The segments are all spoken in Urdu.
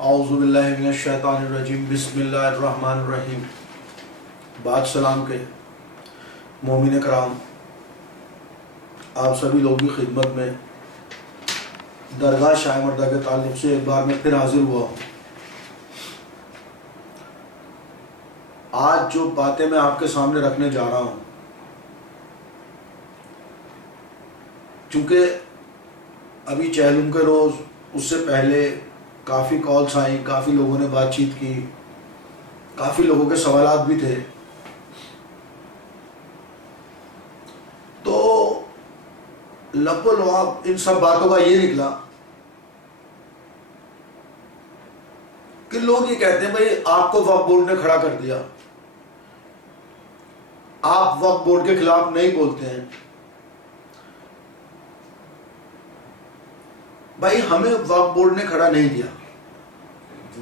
اعوذ باللہ من الشیطان الرجیم بسم اللہ الرحمن الرحیم۔ بعد سلام کے مومن کرام، آپ سبھی لوگوں کی خدمت میں درگاہ شاہ مردہ کے تعلق سے ایک بار میں پھر حاضر ہوا ہوں۔ آج جو باتیں میں آپ کے سامنے رکھنے جا رہا ہوں، چونکہ ابھی چہلم کے روز اس سے پہلے کافی کالز آئیں، کافی لوگوں نے بات چیت کی، کافی لوگوں کے سوالات بھی تھے، تو لب و لعاب ان سب باتوں کا یہ نکلا کہ لوگ یہ کہتے ہیں بھائی آپ کو وقف بورڈ نے کھڑا کر دیا، آپ وقف بورڈ کے خلاف نہیں بولتے ہیں۔ بھائی ہمیں وقف بورڈ نے کھڑا نہیں کیا،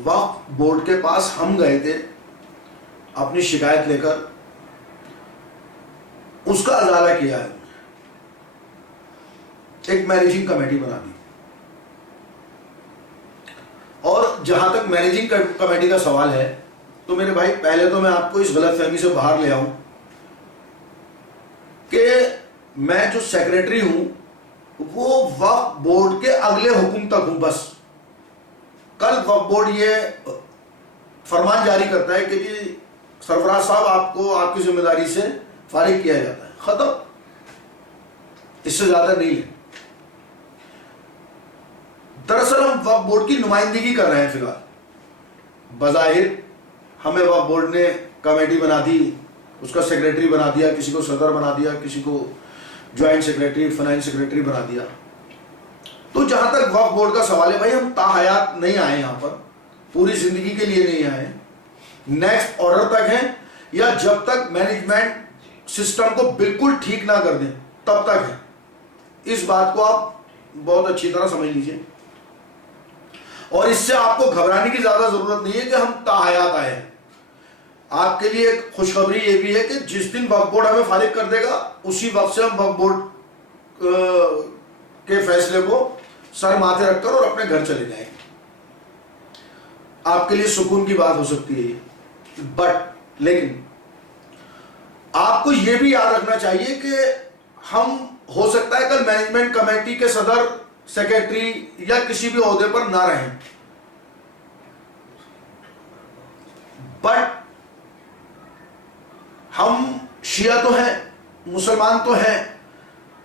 وقف بورڈ کے پاس ہم گئے تھے اپنی شکایت لے کر، اس کا ازالہ کیا ہے، ایک مینیجنگ کمیٹی بنا دی۔ اور جہاں تک مینیجنگ کمیٹی کا سوال ہے تو میرے بھائی پہلے تو میں آپ کو اس غلط فہمی سے باہر لے آؤں کہ میں جو سیکریٹری ہوں وہ وقف بورڈ کے اگلے حکم تک ہوں۔ بس کل وقف بورڈ یہ فرمان جاری کرتا ہے کہ جی سرفراز صاحب آپ کو آپ کی ذمہ داری سے فارغ کیا جاتا ہے، ختم، اس سے زیادہ نہیں ہے۔ دراصل ہم وقف بورڈ کی نمائندگی کر رہے ہیں فی الحال۔ بظاہر ہمیں وقف بورڈ نے کمیٹی بنا دی، اس کا سیکریٹری بنا دیا، کسی کو صدر بنا دیا، کسی کو جوائنٹ سیکریٹری، فائنانس سیکریٹری بنا دیا۔ تو جہاں تک وقف بورڈ کا سوال ہے، بھائی ہم تاحیات نہیں آئے یہاں پر، پوری زندگی کے لیے نہیں آئے، نیکسٹ آرڈر تک ہیں، یا جب تک مینجمنٹ سسٹم کو بالکل ٹھیک نہ کر دیں تب تک ہے۔ اس بات کو آپ بہت اچھی طرح سمجھ لیجئے، اور اس سے آپ کو گھبرانے کی زیادہ ضرورت نہیں ہے کہ ہم تاحیات آئے ہیں۔ آپ کے لیے ایک خوشخبری یہ بھی ہے کہ جس دن وقف بورڈ ہمیں فارغ کر دے گا اسی وقت سے ہم وقف بورڈ کے فیصلے کو سر ماتھے رکھ کر اور اپنے گھر چلے جائیں گے۔ آپ کے لیے سکون کی بات ہو سکتی ہے یہ، بٹ لیکن آپ کو یہ بھی یاد رکھنا چاہیے کہ ہم ہو سکتا ہے کل مینجمنٹ کمیٹی کے صدر، سیکریٹری یا کسی بھی عہدے پر نہ رہیں، بٹ ہم شیعہ تو ہیں، مسلمان تو ہیں،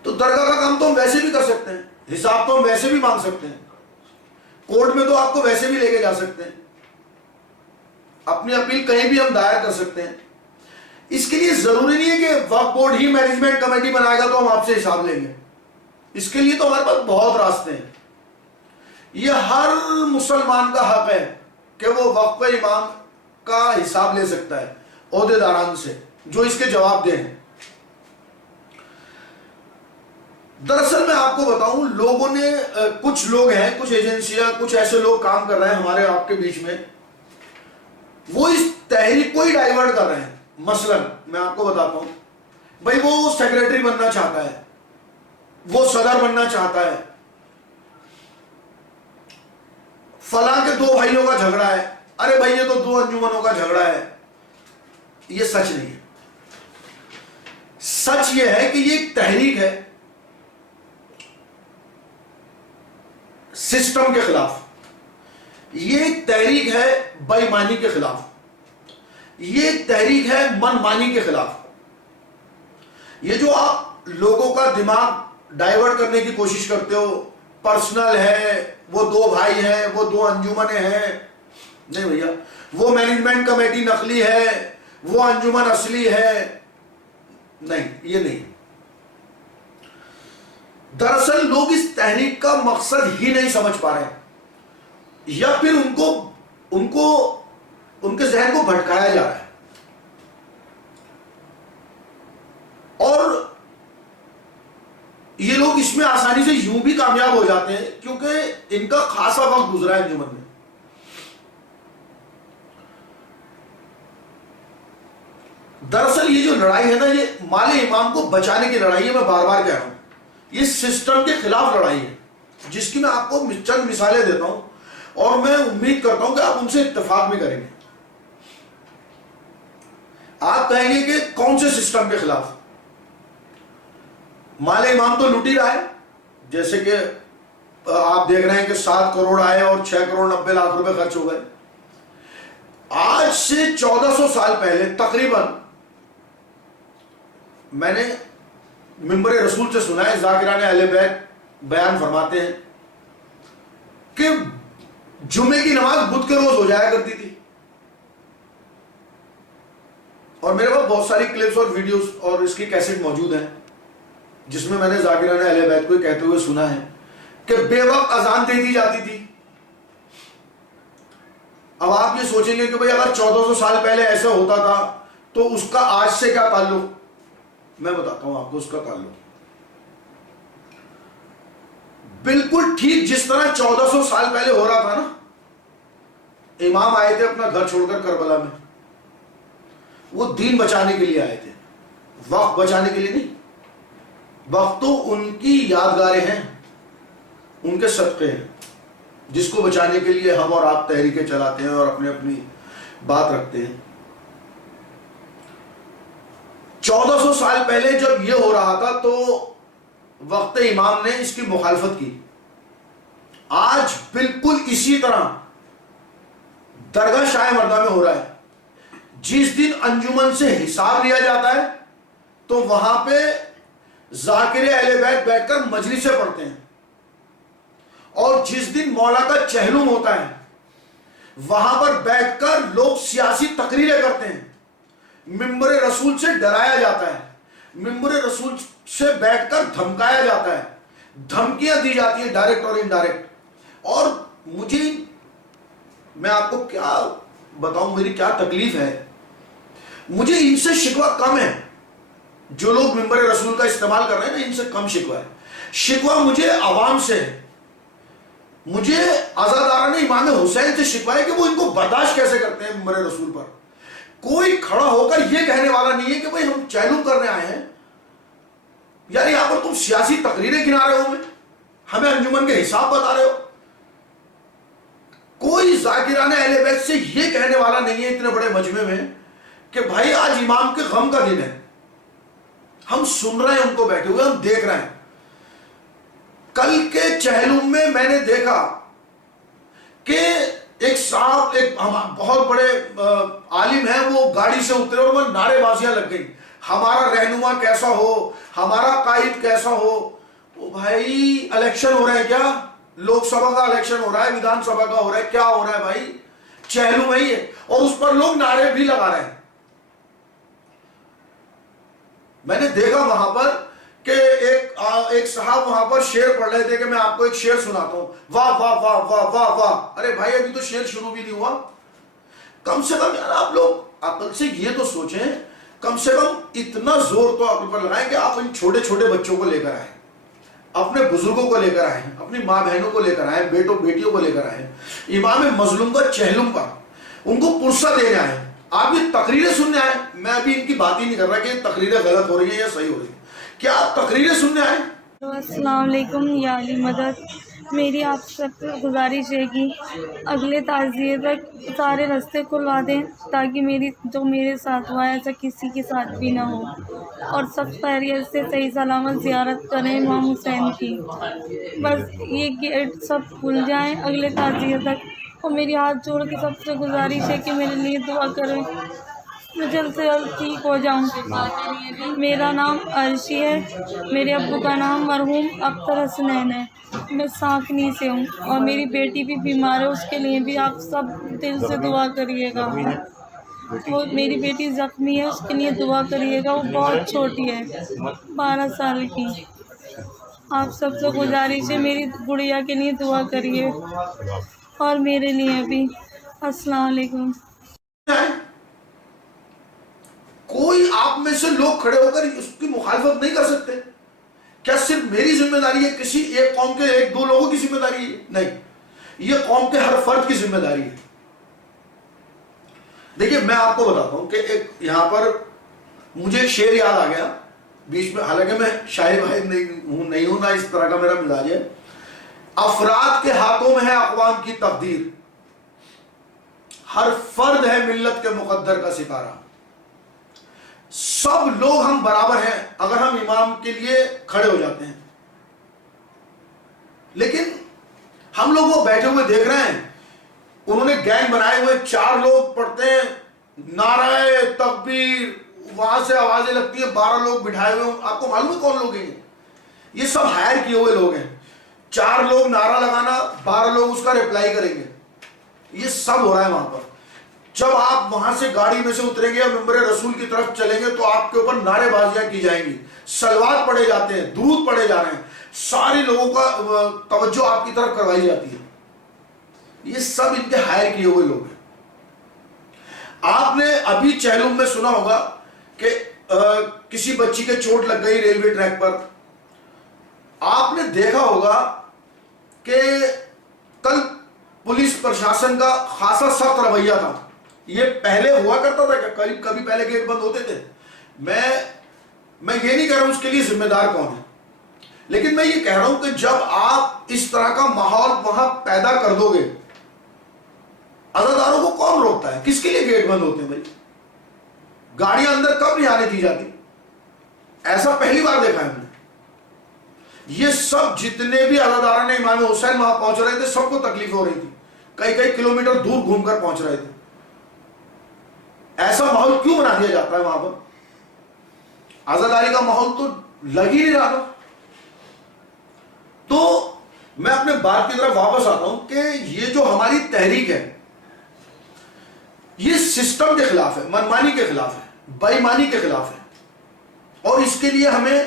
تو درگاہ کا کام تو ہم ویسے بھی کر سکتے ہیں، حساب تو ہم ویسے بھی مانگ سکتے ہیں، کورٹ میں تو آپ کو ویسے بھی لے کے جا سکتے ہیں، اپنی اپیل کہیں بھی ہم دائر کر سکتے ہیں۔ اس کے لیے ضروری نہیں ہے کہ وقف بورڈ ہی مینجمنٹ کمیٹی بنائے گا تو ہم آپ سے حساب لیں گے۔ اس کے لیے تو ہمارے پاس بہت راستے ہیں۔ یہ ہر مسلمان کا حق ہے کہ وہ وقف امام کا حساب لے سکتا ہے عہدے داران سے جو اس کے جواب دیں۔ دراصل میں آپ کو بتاؤں، لوگوں نے کچھ لوگ ہیں، کچھ ایجنسیاں، کچھ ایسے لوگ کام کر رہے ہیں ہمارے آپ کے بیچ میں، وہ اس تحریک کو ہی ڈائیورٹ کر رہے ہیں۔ مثلا میں آپ کو بتاتا ہوں، بھائی وہ سیکریٹری بننا چاہتا ہے، وہ صدر بننا چاہتا ہے، فلاں کے دو بھائیوں کا جھگڑا ہے، ارے بھائی یہ تو دو انجمنوں کا جھگڑا ہے۔ یہ سچ نہیں ہے۔ سچ یہ ہے کہ یہ ایک تحریک ہے سسٹم کے خلاف، یہ ایک تحریک ہے بے ایمانی کے خلاف، یہ ایک تحریک ہے من مانی کے خلاف۔ یہ جو آپ لوگوں کا دماغ ڈائیورٹ کرنے کی کوشش کرتے ہو، پرسنل ہے، وہ دو بھائی ہیں، وہ دو انجمنیں ہیں، نہیں بھیا، وہ مینجمنٹ کمیٹی نقلی ہے، وہ انجمن اصلی ہے، نہیں، یہ نہیں۔ دراصل لوگ اس تحریک کا مقصد ہی نہیں سمجھ پا رہے، یا پھر ان کے ذہن کو بھٹکایا جا رہا ہے، اور یہ لوگ اس میں آسانی سے یوں بھی کامیاب ہو جاتے ہیں کیونکہ ان کا خاصا وقت گزرا ہے انجمن میں۔ دراصل یہ جو لڑائی ہے نا، یہ مال امام کو بچانے کی لڑائی ہے، میں بار بار کہہ رہا ہوں، یہ سسٹم کے خلاف لڑائی ہے، جس کی میں آپ کو چند مثالیں دیتا ہوں۔ اور میں امید کرتا ہوں کہ آپ ان سے اتفاق بھی کریں گے. آپ کہیں گے کہ کون سے سسٹم کے خلاف؟ مال امام تو لوٹ ہی رہا ہے. جیسے کہ آپ دیکھ رہے ہیں کہ 7 کروڑ آئے اور 6 کروڑ 90 لاکھ روپے خرچ ہو گئے. آج سے 1400 سال پہلے تقریباً میں نے منبر رسول سے سنا ہے، ذاکران اہل بیت بیان فرماتے ہیں کہ جمعے کی نماز بدھ کے روز ہو جایا کرتی تھی. اور میرے پاس بہت ساری کلپس اور ویڈیوز اور اس کی کیسٹ موجود ہیں جس میں نے ذاکران اہل بیت کو کہتے ہوئے سنا ہے کہ بے وقت اذان دے دی جاتی تھی. اب آپ یہ سوچیں گے کہ بھئی اگر 1400 سال پہلے ایسا ہوتا تھا تو اس کا آج سے کیا تعلق؟ میں بتاتا ہوں آپ کو اس کا تعلق. بالکل ٹھیک جس طرح 1400 سال پہلے ہو رہا تھا نا، امام آئے تھے اپنا گھر چھوڑ کر کربلا میں، وہ دین بچانے کے لیے آئے تھے، وقت بچانے کے لیے نہیں. وقت تو ان کی یادگاریں ہیں، ان کے صدقے ہیں، جس کو بچانے کے لیے ہم اور آپ تحریکیں چلاتے ہیں اور اپنی بات رکھتے ہیں. 1400 سال پہلے جب یہ ہو رہا تھا تو وقت امام نے اس کی مخالفت کی. آج بالکل اسی طرح درگاہ شاہ مردہ میں ہو رہا ہے. جس دن انجمن سے حساب لیا جاتا ہے تو وہاں پہ ذاکر اہل بیت بیٹھ کر مجلسیں پڑھتے ہیں، اور جس دن مولا کا چہلم ہوتا ہے وہاں پر بیٹھ کر لوگ سیاسی تقریریں کرتے ہیں. منبر رسول سے ڈرایا جاتا ہے، منبر رسول سے بیٹھ کر دھمکایا جاتا ہے، دھمکیاں دی جاتی ہیں ڈائریکٹ اور انڈائریکٹ. اور میں آپ کو کیا بتاؤں میری کیا تکلیف ہے. مجھے ان سے شکوہ کم ہے، جو لوگ منبر رسول کا استعمال کر رہے ہیں نا، ان سے کم شکوہ ہے. شکوہ مجھے عوام سے ہے، مجھے عزاداران امام حسین سے شکوہ ہے کہ وہ ان کو برداشت کیسے کرتے ہیں. منبر رسول پر کوئی کھڑا ہو کر یہ کہنے والا نہیں ہے کہ بھئی ہم چیلنج کرنے آئے ہیں، یار یہاں پر تم سیاسی تقریریں گنا رہے ہو، ہمیں انجمن کے حساب بتا رہے ہو. کوئی ذاکران اہل بیت سے یہ کہنے والا نہیں ہے اتنے بڑے مجمع میں کہ بھائی آج امام کے غم کا دن ہے. ہم سن رہے ہیں ان کو بیٹھے ہوئے، ہم دیکھ رہے ہیں. کل کے چہلم میں میں نے دیکھا کہ ایک صاحب، ایک بہت بڑے عالم ہیں، وہ گاڑی سے اترے اور وہ نعرے بازیاں لگ گئی، ہمارا رہنما کیسا ہو، ہمارا قائد کیسا ہو. تو بھائی الیکشن ہو رہا ہے کیا؟ لوک سبھا کا الیکشن ہو رہا ہے، ودھان سبھا کا ہو رہا ہے، کیا ہو رہا ہے بھائی؟ چہلم ہے ہی ہے، اور اس پر لوگ نعرے بھی لگا رہے ہیں. میں نے دیکھا وہاں پر کہ ایک صاحب وہاں پر شعر پڑھ رہے تھے کہ میں آپ کو ایک شعر سناتا ہوں. واہ واہ واہ واہ واہ واہ. ارے بھائی ابھی تو شعر شروع بھی نہیں ہوا. کم سے کم یار آپ لوگ عقل سے یہ تو سوچیں، کم سے کم اتنا زور تو عقل پر لگائیں کہ آپ ان چھوٹے چھوٹے بچوں کو لے کر آئیں، اپنے بزرگوں کو لے کر آئیں، اپنی ماں بہنوں کو لے کر آئیں، بیٹوں بیٹیوں کو لے کر آئیں، امام مظلوم کا چہلم پر ان کو پرسہ دینے آئیں. آپ یہ تقریریں سننے آئے. میں ابھی ان کی بات ہی نہیں کر رہا کہ تقریریں غلط ہو رہی ہیں یا صحیح ہو رہی ہیں. کیا آپ تقریریں سننے آئے؟ السلام علیکم یا علی مدد. میری آپ سب سے گزارش ہے کہ اگلے تعزیے تک سارے راستے کھلوا دیں تاکہ میرے ساتھ ہوا ایسا کسی کے ساتھ بھی نہ ہو، اور سب خیریت سے صحیح سلامت زیارت کریں امام حسین کی. بس یہ گیٹ سب کھل جائیں اگلے تعزیے تک. اور میری ہاتھ جوڑ کے سب سے گزارش ہے کہ میرے لیے دعا کریں، میں جلد سے جلد ٹھیک ہو جاؤں. میرا نام عرشی ہے، میرے ابو کا نام مرحوم اختر حسنین ہے. میں سانکنی سے ہوں اور میری بیٹی بھی بیمار ہے، اس کے لیے بھی آپ سب دل سے دعا کریے گا. وہ میری بیٹی زخمی ہے، اس کے لیے دعا کریے گا. وہ بہت چھوٹی ہے، 12 سال کی. آپ سب سے گزارش ہے میری گڑیا کے لیے دعا کریے اور میرے لیے بھی. السلام علیکم. کوئی آپ میں سے لوگ کھڑے ہو کر اس کی مخالفت نہیں کر سکتے؟ کیا صرف میری ذمہ داری ہے؟ کسی ایک قوم کے ایک دو لوگوں کی ذمہ داری ہے؟ نہیں، یہ قوم کے ہر فرد کی ذمہ داری ہے. دیکھیے میں آپ کو بتاتا ہوں کہ ایک یہاں پر مجھے ایک شعر یاد آ گیا بیچ میں، حالانکہ میں شاعر واحد نہیں ہوں نہ اس طرح کا میرا مزاج ہے. افراد کے ہاتھوں میں ہے اقوام کی تقدیر. ہر فرد ہے ملت کے مقدر کا ستارہ. سب لوگ ہم برابر ہیں اگر ہم امام کے لیے کھڑے ہو جاتے ہیں. لیکن ہم لوگ وہ بیٹھے ہوئے دیکھ رہے ہیں, انہوں نے گینگ بنائے ہوئے, 4 لوگ پڑھتے ہیں نعرہ تکبیر, وہاں سے آوازیں لگتی ہیں, 12 لوگ بٹھائے ہوئے. آپ کو معلوم ہے کون لوگ ہیں یہ سب ہائر کیے ہوئے لوگ ہیں. 4 لوگ نعرہ لگانا, 12 لوگ اس کا ریپلائی کریں گے. یہ سب ہو رہا ہے وہاں پر. جب آپ وہاں سے گاڑی میں سے اتریں گے اور ممبر رسول کی طرف چلیں گے تو آپ کے اوپر نعرے بازیاں کی جائیں گی, صلوات پڑھے جاتے ہیں, درود پڑھے جا رہے ہیں, سارے لوگوں کا توجہ آپ کی طرف کروائی جاتی ہے. یہ سب ان کے ہائر کیے ہوئے لوگ ہیں. آپ نے ابھی چہلم میں سنا ہوگا کہ کسی بچی کے چوٹ لگ گئی ریلوے ٹریک پر. آپ نے دیکھا ہوگا کہ کل پولیس پرشاسن کا خاصا سخت رویہ تھا. یہ پہلے ہوا کرتا تھا کہ کبھی پہلے گیٹ بند ہوتے تھے. میں یہ نہیں کہہ رہا ہوں اس کے لیے ذمہ دار کون ہے, لیکن میں یہ کہہ رہا ہوں کہ جب آپ اس طرح کا ماحول وہاں پیدا کر دو گے, عزاداروں کو کون روکتا ہے؟ کس کے لیے گیٹ بند ہوتے ہیں بھائی؟ گاڑیاں اندر کب نہیں آنے دی جاتی؟ ایسا پہلی بار دیکھا ہے ہم نے. یہ سب جتنے بھی عزاداران امام حسین وہاں پہنچ رہے تھے سب کو تکلیف ہو رہی تھی, کئی کلومیٹر دور گھوم کر پہنچ رہے تھے. ایسا ماحول کیوں بنا دیا جاتا ہے وہاں پر؟ عزاداری کا ماحول تو لگ ہی نہیں رہا تھا. تو میں اپنے بات کی طرف واپس آتا ہوں کہ یہ جو ہماری تحریک ہے یہ سسٹم کے خلاف ہے, منمانی کے خلاف ہے, بے ایمانی کے خلاف ہے. اور اس کے لیے ہمیں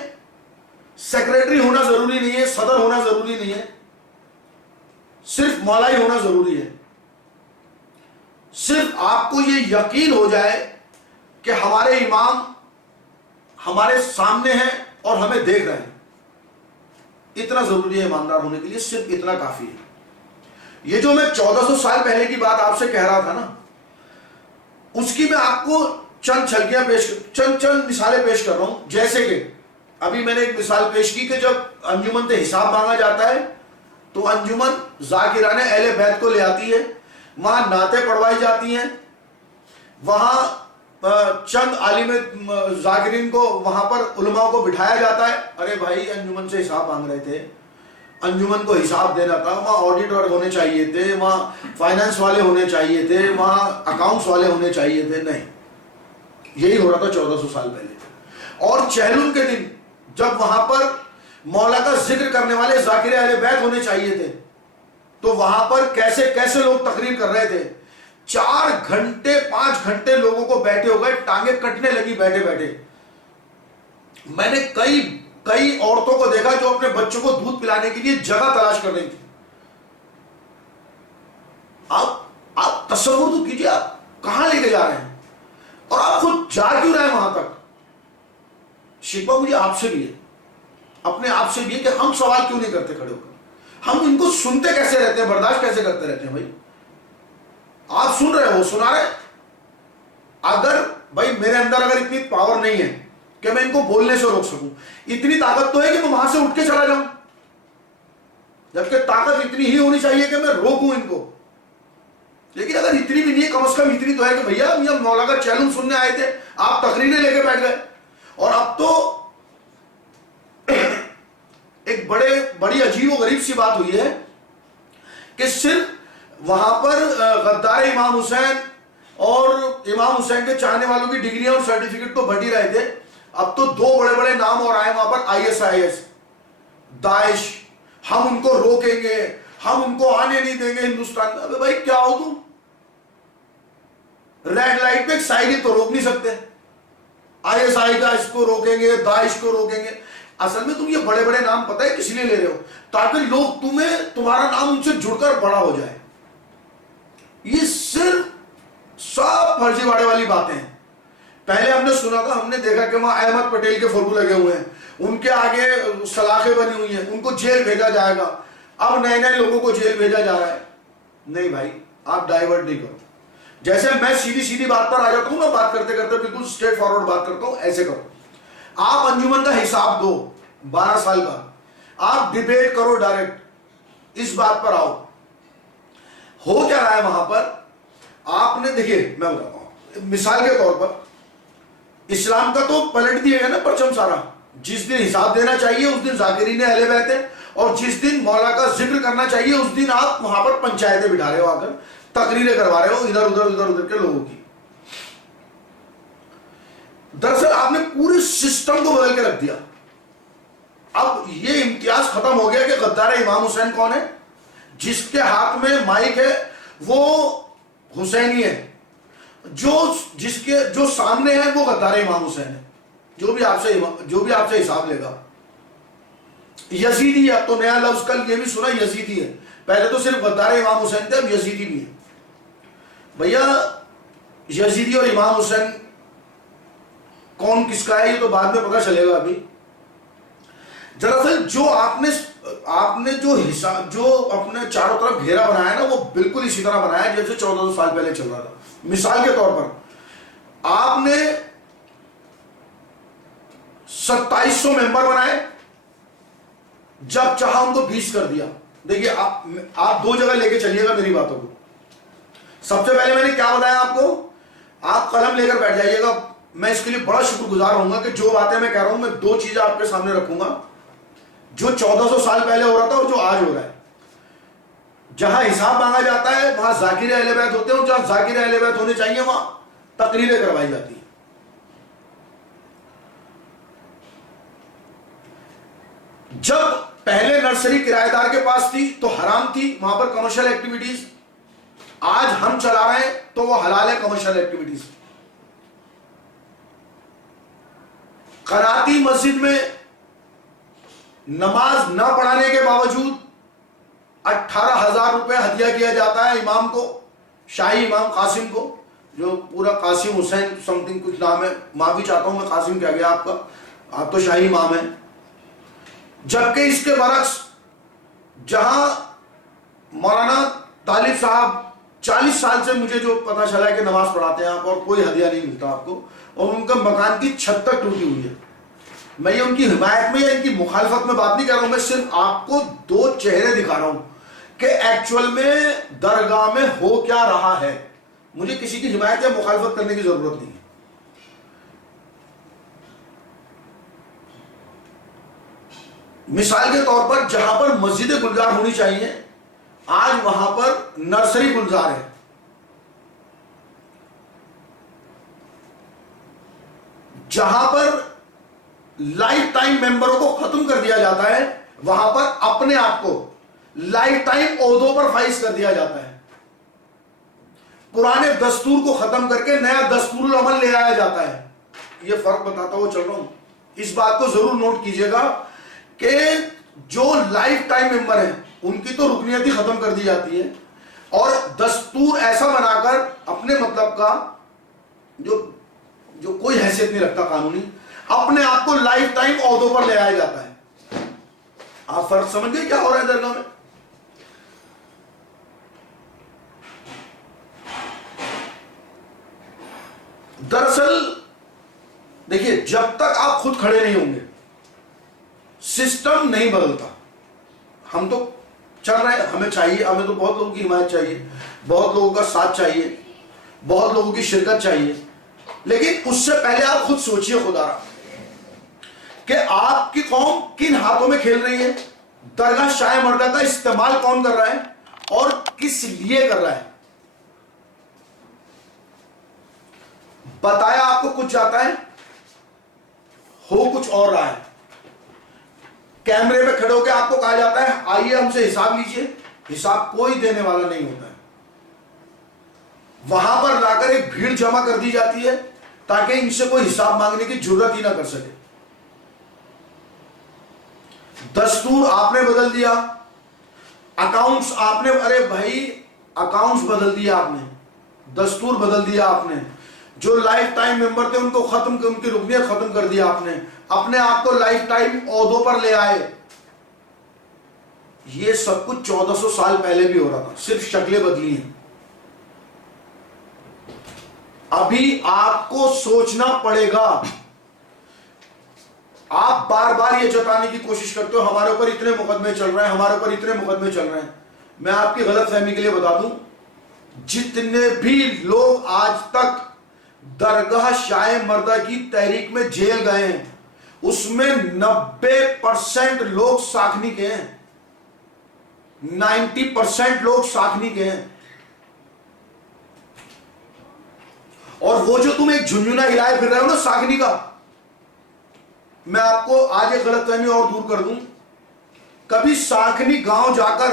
سیکریٹری ہونا ضروری نہیں ہے, صدر ہونا ضروری نہیں ہے, صرف مولائی ہونا ضروری ہے. صرف آپ کو یہ یقین ہو جائے کہ ہمارے امام ہمارے سامنے ہیں اور ہمیں دیکھ رہے ہیں, اتنا ضروری ہے ایماندار ہونے کے لیے. صرف اتنا کافی ہے. یہ جو میں 1400 سال پہلے کی بات آپ سے کہہ رہا تھا نا, اس کی میں آپ کو چند جھلکیاں چند مثالیں پیش کر رہا ہوں. جیسے کہ ابھی میں نے ایک مثال پیش کی کہ جب انجمن سے حساب مانگا جاتا ہے تو انجمن ذاکران اہل بیت کو لے آتی ہے, وہاں نعتیں پڑھوائی جاتی ہیں, وہاں چند عالم ذاکرین کو وہاں پر علماء کو بٹھایا جاتا ہے. ارے بھائی انجمن سے حساب مانگ رہے تھے, انجمن کو حساب دینا تھا, وہاں آڈیٹر ہونے چاہیے تھے, وہاں فائنانس والے ہونے چاہیے تھے, وہاں اکاؤنٹس والے ہونے چاہیے تھے. نہیں, یہی ہو رہا تھا 1400 سال پہلے. اور چہلم کے دن جب وہاں پر مولا کا ذکر کرنے والے ذاکر اہل بیت ہونے چاہیے تھے تو وہاں پر کیسے لوگ تقریر کر رہے تھے. 4 گھنٹے 5 گھنٹے لوگوں کو بیٹھے ہو گئے, ٹانگیں کٹنے لگی بیٹھے بیٹھے. میں نے کئی عورتوں کو دیکھا جو اپنے بچوں کو دودھ پلانے کے لیے جگہ تلاش کر رہی تھی. آپ تصور تو کیجیے, آپ کہاں لے کے جا رہے ہیں اور آپ خود جا کیوں رہے ہیں وہاں تک. شکوہ مجھے آپ سے بھی ہے, اپنے آپ سے بھی ہے کہ ہم سوال کیوں نہیں کرتے کھڑے ہو کر. ہم ان کو سنتے کیسے رہتے ہیں, برداشت کیسے کرتے رہتے ہیں بھائی. آپ سن رہے ہو, سنا رہے. اگر بھائی میرے اندر اگر اتنی پاور نہیں ہے کہ میں ان کو بولنے سے روک سکوں, اتنی طاقت تو ہے کہ میں وہاں سے اٹھ کے چلا جاؤں, جبکہ طاقت اتنی ہی ہونی چاہیے کہ میں روکوں ان کو. لیکن اگر اتنی بھی نہیں ہے, کم از کم اتنی تو ہے کہ بھیا یہ مولا کا چیلنج سننے آئے تھے, آپ تقریریں لے کے بیٹھ گئے. اور اب تو ایک بڑی عجیب و غریب سی بات ہوئی ہے کہ صرف وہاں پر غدار امام حسین اور امام حسین کے چاہنے والوں کی ڈگریاں اور سرٹیفکیٹ تو بٹ ہی رہے تھے, اب تو 2 بڑے نام اور آئے وہاں پر, ISIS, داعش. ہم ان کو روکیں گے, ہم ان کو آنے نہیں دیں گے ہندوستان میں. ابے بھائی کیا ہو تم, ریڈ لائٹ پہ ایک سائیکل تو روک نہیں سکتے. ISI کا اس کو روکیں گے, داعش کو روکیں گے. اصل میں تم یہ بڑے نام پتہ ہے کس لیے لے رہے ہو, تاکہ لوگ تمہارا نام ان سے جڑ کر بڑا ہو جائے. یہ صرف سب فرضی واڑے والی باتیں ہیں. پہلے ہم نے سنا تھا, ہم نے دیکھا کہ وہاں احمد پٹیل کے فوٹو لگے ہوئے ہیں, ان کے آگے سلاخیں بنی ہوئی ہیں, ان کو جیل بھیجا جائے گا. اب نئے لوگوں کو جیل بھیجا جا رہا ہے. نہیں بھائی, آپ ڈائیورٹ نہیں کرو. جیسے میں سیدھی بات پر آ جاتا ہوں نا, بات کرتے کرتے بالکل اسٹریٹ فارورڈ بات کرتا ہوں, ایسے کرو. آپ انجمن کا حساب دو 12 سال کا, آپ ڈیبیٹ کرو ڈائریکٹ, اس بات پر آؤ ہو کیا رہا ہے وہاں پر. آپ نے دیکھیے میں بتاتا ہوں مثال کے طور پر اسلام کا تو پلٹ دیا گیا نا پرچم سارا. جس دن حساب دینا چاہیے اس دن ذاکرین اہل بیت ہیں, اور جس دن مولا کا ذکر کرنا چاہیے اس دن آپ وہاں پر پنچایتیں بٹھا رہے ہو, آ کر تقریریں کروا رہے ہو ادھر ادھر کے لوگوں کی. دراصل آپ نے پورے سسٹم کو بدل کے رکھ دیا. اب یہ امتیاز ختم ہو گیا کہ غدار امام حسین کون ہے. جس کے ہاتھ میں مائک ہے وہ حسینی ہے, جو سامنے ہے وہ غدار امام حسین ہے. جو بھی آپ سے حساب لے گا یزیدی ہے. اب تو نیا لفظ کل یہ بھی سنا یزیدی ہے, پہلے تو صرف غدار امام حسین تھے, اب یزیدی بھی ہے. بھیا یزیدی اور امام حسین کون کس کا ہے یہ تو بعد میں پتہ چلے گا. ابھی دراصل جو آپ نے جو اپنے چاروں طرف گھیرا بنایا نا وہ بالکل اسی طرح بنایا جیسے 1400 سال پہلے چل رہا تھا. مثال کے طور پر آپ نے 2700 ممبر بنائے, جب چاہا ان کو 20 کر دیا. دیکھیے آپ دو جگہ لے کے چلیے گا میری باتوں کو. سب سے پہلے میں نے کیا بتایا آپ کو, آپ قلم لے کر بیٹھ جائیے گا. میں اس کے لیے بڑا شکر گزار ہوں گا کہ جو باتیں میں کہہ رہا ہوں میں دو چیزیں آپ کے سامنے رکھوں گا, جو 1400 سال پہلے ہو رہا تھا اور جو آج ہو رہا ہے. جہاں حساب مانگا جاتا ہے وہاں ذاکر اہل بیت ہوتے ہیں, اور جہاں ذاکر اہل بیت ہونے چاہیے وہاں تقریریں کروائی جاتی ہیں. جب پہلے نرسری کرایہ دار کے پاس تھی تو حرام تھی, وہاں پر کمرشل ایکٹیویٹیز. آج ہم چلا رہے ہیں تو وہ حلال ہے کمرشل ایکٹیویٹیز. قراتی مسجد میں نماز نہ پڑھانے کے باوجود 18,000 روپے ہدیہ کیا جاتا ہے امام کو, شاہی امام قاسم کو, جو پورا قاسم حسین سم تھنگ کچھ نام ہے, معافی چاہتا ہوں میں قاسم کہہ گیا آپ کا, آپ تو شاہی امام ہیں. جبکہ اس کے برعکس جہاں مولانا طالب صاحب 40 سال سے مجھے جو پتا چلا ہے کہ نماز پڑھاتے ہیں آپ اور کوئی ہدیہ نہیں ملتا آپ کو, اور ان کا مکان کی چھت تک ٹوٹی ہوئی ہے. میں یہ ان کی حمایت میں یا ان کی مخالفت میں بات نہیں کر رہا ہوں, میں صرف آپ کو دو چہرے دکھا رہا ہوں کہ ایکچول میں درگاہ میں ہو کیا رہا ہے. مجھے کسی کی حمایت یا مخالفت کرنے کی ضرورت نہیں ہے. مثال کے طور پر جہاں پر مسجد گلزار ہونی چاہیے آج وہاں پر نرسری گلزار ہے. جہاں پر لائف ٹائم ممبروں کو ختم کر دیا جاتا ہے وہاں پر اپنے آپ کو لائف ٹائم عہدوں پر فائز کر دیا جاتا ہے. پرانے دستور کو ختم کر کے نیا دستور العمل لے آیا جاتا ہے. یہ فرق بتاتا ہوا چل رہا ہوں, اس بات کو ضرور نوٹ کیجئے گا کہ جو لائف ٹائم ممبر ہیں ان کی تو رکنیت ہی ختم کر دی جاتی ہے, اور دستور ایسا بنا کر اپنے مطلب کا جو کوئی حیثیت نہیں رکھتا قانونی, اپنے آپ کو لائف ٹائم عہدوں پر لے آیا جاتا ہے. آپ فرق سمجھ گئے کیا ہو رہا ہے درگاہ میں؟ دراصل دیکھیے جب تک آپ خود کھڑے نہیں ہوں گے سسٹم نہیں بدلتا. ہم تو چل رہے ہیں, ہمیں چاہیے, ہمیں تو بہت لوگوں کی حمایت چاہیے, بہت لوگوں کا ساتھ چاہیے, بہت لوگوں کی شرکت چاہیے, لیکن اس سے پہلے آپ خود سوچئے خدا را کہ آپ کی قوم کن ہاتھوں میں کھیل رہی ہے, درگاہ شاہ مردہ کا استعمال کون کر رہا ہے اور کس لیے کر رہا ہے. بتایا آپ کو کچھ جاتا ہے, ہو کچھ اور رہا ہے. کیمرے پہ کھڑے ہو کے آپ کو کہا جاتا ہے آئیے ہم سے حساب لیجئے, حساب کوئی دینے والا نہیں ہوتا ہے. وہاں پر لا کر ایک بھیڑ جمع کر دی جاتی ہے تاکہ ان سے کوئی حساب مانگنے کی جرات ہی نہ کر سکے. دستور آپ نے بدل دیا, اکاؤنٹس آپ نے, ارے بھائی اکاؤنٹس بدل دیا آپ نے, دستور بدل دیا آپ نے, جو لائف ٹائم ممبر تھے ان کو ختم کر, ان کی رکنیت ختم کر دیا آپ نے, اپنے آپ کو لائف ٹائم عہدوں پر لے آئے. یہ سب کچھ 1400 سال پہلے بھی ہو رہا تھا, صرف شکلیں بدلی ہیں. ابھی آپ کو سوچنا پڑے گا. آپ بار بار یہ جتانے کی کوشش کرتے ہو ہمارے اوپر اتنے مقدمے چل رہے ہیں، ہمارے اوپر اتنے مقدمے چل رہے ہیں. میں آپ کی غلط فہمی کے لیے بتا دوں، جتنے بھی لوگ آج تک درگاہ شاہ مردہ کی تحریک میں جیل گئے ہیں اس میں 90% لوگ ساکھنی کے ہیں. 90% لوگ ساکھنی کے ہیں. اور وہ جو تم ایک جھنجھنا ہلائے پھر رہے ہو نا ساکھنی کا، میں آپ کو آج ایک غلط فہمی اور دور کر دوں. کبھی ساکھنی گاؤں جا کر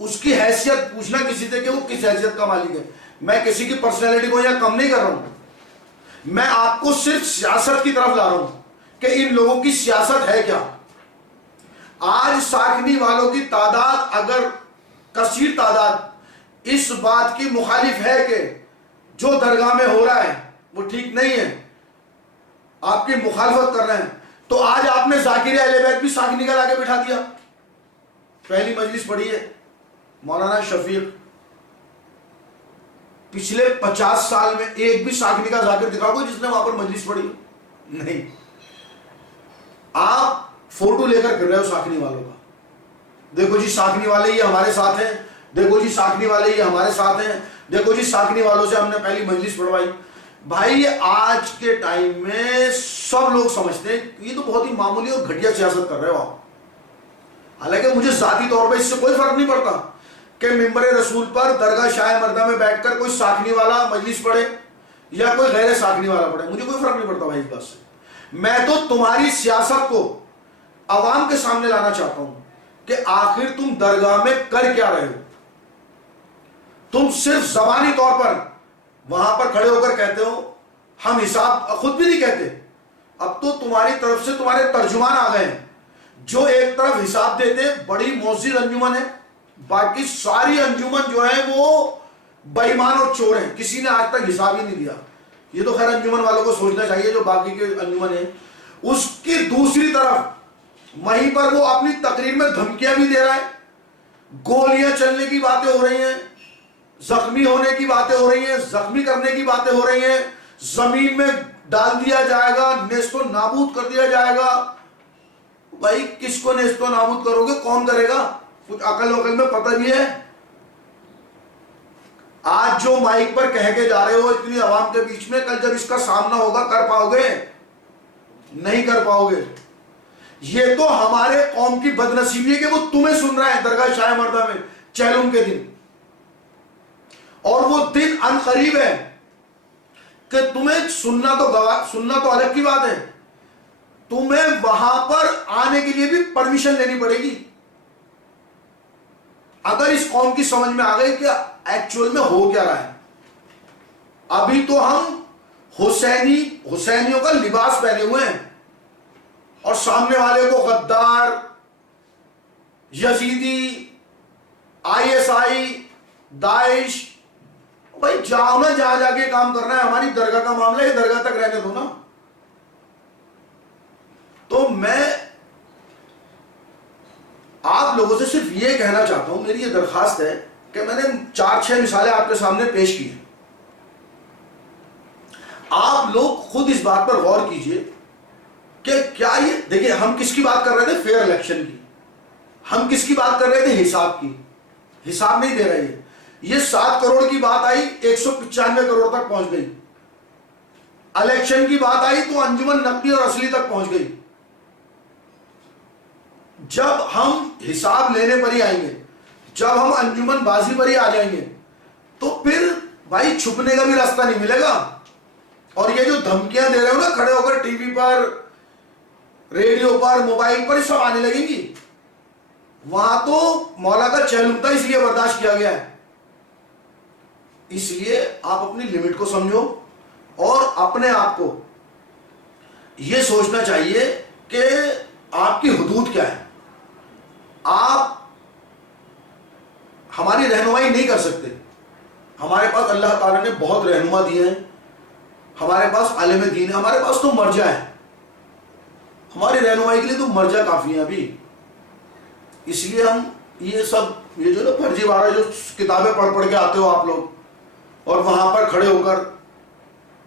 اس کی حیثیت پوچھنا کسی سے کہ وہ کس حیثیت کا مالک ہے. میں کسی کی پرسنالٹی کو یہاں کم نہیں کر رہا ہوں، میں آپ کو صرف سیاست کی طرف لا رہا ہوں کہ ان لوگوں کی سیاست ہے کیا. آج ساکھنی والوں کی تعداد اگر کثیر تعداد اس بات کی مخالف ہے کہ جو درگاہ میں ہو رہا ہے وہ ٹھیک نہیں ہے، آپ کی مخالفت کر رہے ہیں، تو آج آپ نے ذاکر اہل بیت بھی ساکھنی کا لا کے بٹھا دیا. پہلی مجلس پڑھی ہے مولانا شفیق، پچھلے 50 سال میں ایک بھی ساکھنی کا ذاکر دکھاؤ گے جس نے وہاں پر مجلس پڑھی؟ نہیں. آپ فوٹو لے کر پھر رہے ہو ساکھنی والوں کا، دیکھو جی ساکھنی والے یہ ہمارے ساتھ ہیں، دیکھو جی ساکھنی والے یہ ہمارے ساتھ ہیں، دیکھو جی ساکھنی والوں سے ہم نے پہلی مجلس پڑھوائی. بھائی یہ آج کے ٹائم میں سب لوگ سمجھتے ہیں یہ تو بہت ہی معمولی اور گھٹیا سیاست کر رہے ہو آپ. حالانکہ مجھے ذاتی طور پہ اس سے کوئی فرق نہیں پڑتا کہ ممبر رسول پر درگاہ شاہ مردہ میں بیٹھ کر کوئی ساکھنی والا مجلس پڑھے یا کوئی غیر ساکھنی والا پڑھے، مجھے کوئی فرق نہیں پڑتا بھائی اس بات سے. میں تو تمہاری سیاست کو عوام کے سامنے لانا چاہتا ہوں کہ آخر تم درگاہ میں کر کیا رہے ہو. تم صرف زبانی طور پر وہاں پر کھڑے ہو کر کہتے ہو ہم حساب، خود بھی نہیں کہتے. اب تو تمہاری طرف سے تمہارے ترجمان آ گئے ہیں جو ایک طرف حساب دیتے، بڑی موثر انجمن ہے، باقی ساری انجمن جو ہے وہ بے ایمان اور چور ہیں، کسی نے آج تک حساب ہی نہیں دیا. یہ تو خیر انجمن والوں کو سوچنا چاہیے جو باقی کے انجمن ہیں. اس کی دوسری طرف وہیں پر وہ اپنی تقریر میں دھمکیاں بھی دے رہا ہے، گولیاں چلنے کی باتیں ہو رہی ہیں، زخمی ہونے کی باتیں ہو رہی ہیں، زخمی کرنے کی باتیں ہو رہی ہیں، زمین میں ڈال دیا جائے گا، نیست و نابود کر دیا جائے گا. بھائی کس کو نیست و نابود کرو گے؟ کون کرے گا؟ کچھ عقل وقل میں پتہ بھی ہے؟ آج جو مائک پر کہہ کے جا رہے ہو اتنی عوام کے بیچ میں، کل جب اس کا سامنا ہوگا کر پاؤ گے؟ نہیں کر پاؤ گے. یہ تو ہمارے قوم کی بد نصیبی ہے کہ وہ تمہیں سن رہا ہے درگاہ شاہ مردہ میں چیلم کے دن، اور وہ دن ان قریب ہے کہ تمہیں سننا تو الگ کی بات ہے، تمہیں وہاں پر آنے کے لیے بھی پرمیشن لینی پڑے گی. اگر اس قوم کی سمجھ میں آ گئی کہ ایکچوئل میں ہو کیا رہا ہے. ابھی تو ہم حسینیوں کا لباس پہنے ہوئے ہیں اور سامنے والے کو غدار، یزیدی، ISI، داعش. بھائی جاؤ نا جہاں جا کے کام کرنا ہے، ہماری درگاہ کا معاملہ ہے، درگاہ تک رہنے دو نا. تو میں آپ لوگوں سے صرف یہ کہنا چاہتا ہوں، میری یہ درخواست ہے کہ میں نے 4-6 مثالیں آپ کے سامنے پیش کی ہیں. آپ لوگ خود اس بات پر غور کیجئے کہ کیا یہ دیکھیں ہم کس کی بات کر رہے تھے؟ فیئر الیکشن کی. ہم کس کی بات کر رہے تھے؟ حساب کی. حساب نہیں دے رہے. یہ 7 کروڑ کی بات آئی 195 کروڑ تک پہنچ گئی. الیکشن کی بات آئی تو انجمن نقدی اور اصلی تک پہنچ گئی. جب ہم حساب لینے پر ہی آئیں گے، جب ہم انجمن بازی پر ہی آ جائیں گے تو پھر بھائی چھپنے کا بھی راستہ نہیں ملے گا. اور یہ جو دھمکیاں دے رہے ہو نا کھڑے ہو کر ٹی وی پر، ریڈیو پر، موبائل پر، یہ سب آنے لگیں گی. وہاں تو مولا کا چہلمتا اس لیے برداشت کیا گیا ہے. اس لیے آپ اپنی لمٹ کو سمجھو اور اپنے آپ کو یہ سوچنا چاہیے کہ آپ کی حدود کیا ہے. آپ ہماری رہنمائی نہیں کر سکتے. ہمارے پاس اللہ تعالیٰ نے بہت رہنما دیے ہیں، ہمارے پاس عالم دین ہے، ہمارے پاس تو مرجع ہے. ہماری رہنمائی کے لیے تو مرجع کافی ہے ابھی. اس لیے ہم یہ سب یہ جو نا فرضی وارہ جو کتابیں پڑھ کے آتے ہو آپ لوگ اور وہاں پر کھڑے ہو کر،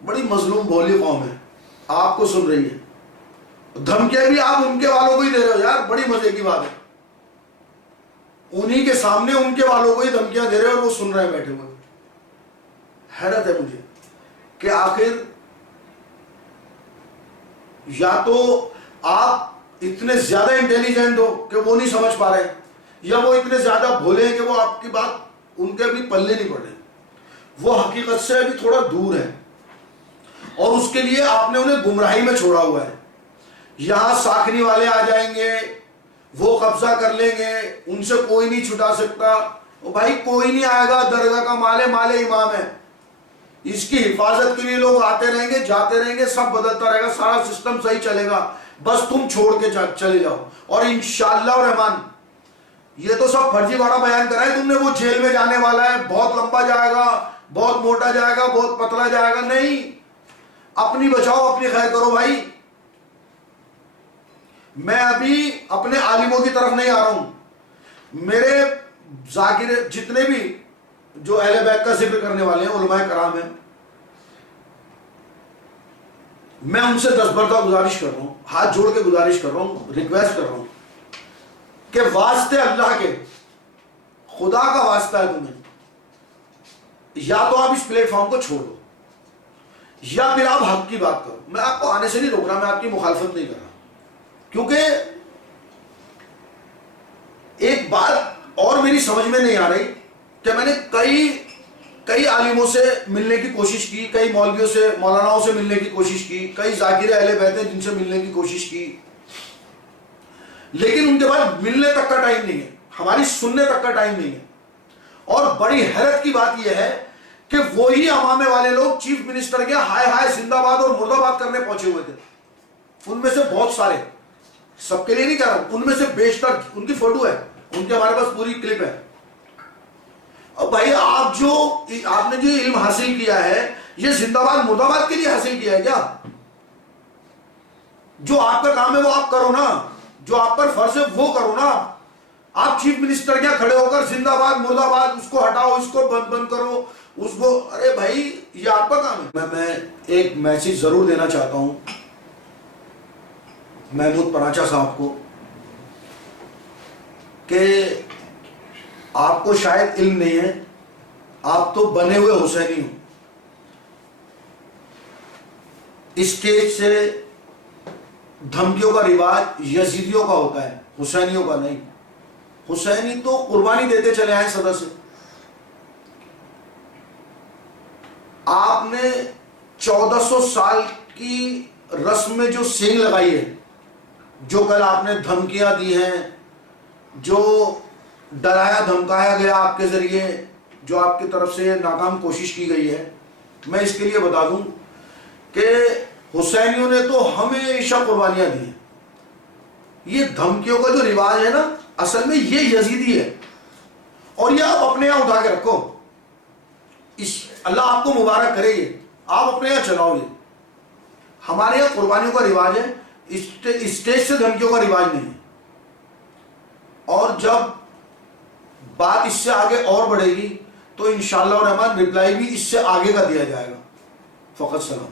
بڑی مظلوم بھولی قوم ہے، آپ کو سن رہی ہے. دھمکیاں بھی آپ ان کے والوں کو ہی دے رہے ہو یار، بڑی مزے کی بات ہے، انہی کے سامنے ان کے والوں کو ہی دھمکیاں دے رہے ہو اور وہ سن رہے ہیں بیٹھے ہوئے۔ حیرت ہے مجھے کہ آخر یا تو آپ اتنے زیادہ انٹیلیجنٹ ہو کہ وہ نہیں سمجھ پا رہے، یا وہ اتنے زیادہ بھولے ہیں کہ وہ آپ کی بات ان کے بھی پلے نہیں پڑ رہے، وہ حقیقت سے ابھی تھوڑا دور ہے، اور اس کے لیے آپ نے انہیں گمراہی میں چھوڑا ہوا ہے۔ یہاں ساکھنی والے آ جائیں گے، وہ قبضہ کر لیں گے، ان سے کوئی نہیں چھٹا سکتا۔ بھائی کوئی نہیں آئے گا، درگاہ کا مال ہے، مال امام ہے، اس کی حفاظت کے لیے لوگ آتے رہیں گے، جاتے رہیں گے، سب بدلتا رہے گا، سارا سسٹم صحیح چلے گا، بس تم چھوڑ کے چلے جاؤ۔ اور انشاءاللہ الرحمن یہ تو سب فرضی واڑا بیان کرا ہے تم نے، وہ جیل میں جانے والا ہے، بہت لمبا جائے گا، بہت موٹا جائے گا، بہت پتلا جائے گا، نہیں، اپنی بچاؤ، اپنی خیر کرو بھائی۔ میں ابھی اپنے عالموں کی طرف نہیں آ رہا ہوں، میرے ذاکر جتنے بھی جو اہل بیت کا ذکر کرنے والے ہیں، علماء کرام ہیں، میں ان سے دستبردہ گزارش کر رہا ہوں، ہاتھ جوڑ کے گزارش کر رہا ہوں، ریکویسٹ کر رہا ہوں کہ واسطے اللہ کے، خدا کا واسطہ ہے تمہیں، یا تو آپ اس پلیٹ فارم کو چھوڑ دو، یا پھر آپ حق کی بات کرو۔ میں آپ کو آنے سے نہیں روک رہا، میں آپ کی مخالفت نہیں کر رہا، کیونکہ ایک بات اور میری سمجھ میں نہیں آ رہی کہ میں نے کئی عالموں سے ملنے کی کوشش کی، کئی مولویوں سے، مولاناؤں سے ملنے کی کوشش کی، کئی ذاکر اہل بیت ہیں جن سے ملنے کی کوشش کی، لیکن ان کے بعد ملنے تک کا ٹائم نہیں ہے، ہماری سننے تک کا ٹائم نہیں ہے۔ اور بڑی حیرت کی بات یہ ہے کہ وہی امامے والے لوگ چیف منسٹر کے ہائے ہائے زندہ باد اور مردہ باد کرنے پہنچے ہوئے تھے، ان میں سے بہت سارے، سب کے لیے نہیں کہہ رہا ہوں، ان میں سے بیشتر، ان کی فوٹو ہے، ان کے ہمارے پاس پوری کلپ ہے۔ اب بھائی آپ نے جو علم حاصل کیا ہے، یہ زندہ باد مردہ باد کے لیے حاصل کیا ہے کیا؟ جو آپ کا کام ہے وہ آپ کرو نا، جو آپ پر فرض ہے وہ کرو نا۔ آپ چیف منسٹر کیا کھڑے ہو کر زندہ باد مردہ باد، اس کو ہٹاؤ، اس کو بند کرو، اس کو، ارے بھائی یہ آپ کا کام ہے۔ میں ایک میسج ضرور دینا چاہتا ہوں محمود پناچا صاحب کو کہ آپ کو شاید علم نہیں ہے، آپ تو بنے ہوئے حسینی ہو، اسٹیج سے دھمکیوں کا رواج یزیدیوں کا ہوتا ہے، حسینیوں کا نہیں۔ حسینی تو قربانی دیتے چلے آئے صدا سے۔ آپ نے 1400 سال کی رسم میں جو سینگ لگائی ہے، جو کل آپ نے دھمکیاں دی ہیں، جو ڈرایا دھمکایا گیا آپ کے ذریعے، جو آپ کی طرف سے ناکام کوشش کی گئی ہے، میں اس کے لیے بتا دوں کہ حسینیوں نے تو ہمیشہ قربانیاں دی ہیں۔ یہ دھمکیوں کا جو رواج ہے نا، اصل میں یہ یزیدی ہے، اور یہ آپ اپنے یہاں اٹھا کے رکھو، اللہ آپ کو مبارک کرے، یہ آپ اپنے یہاں چلاؤ۔ یہ ہمارے یہاں قربانیوں کا رواج ہے، اسٹیج سے دھمکیوں کا رواج نہیں ہے۔ اور جب بات اس سے آگے اور بڑھے گی تو انشاءاللہ الرحمن رپلائی بھی اس سے آگے کا دیا جائے گا۔ فقط سلام۔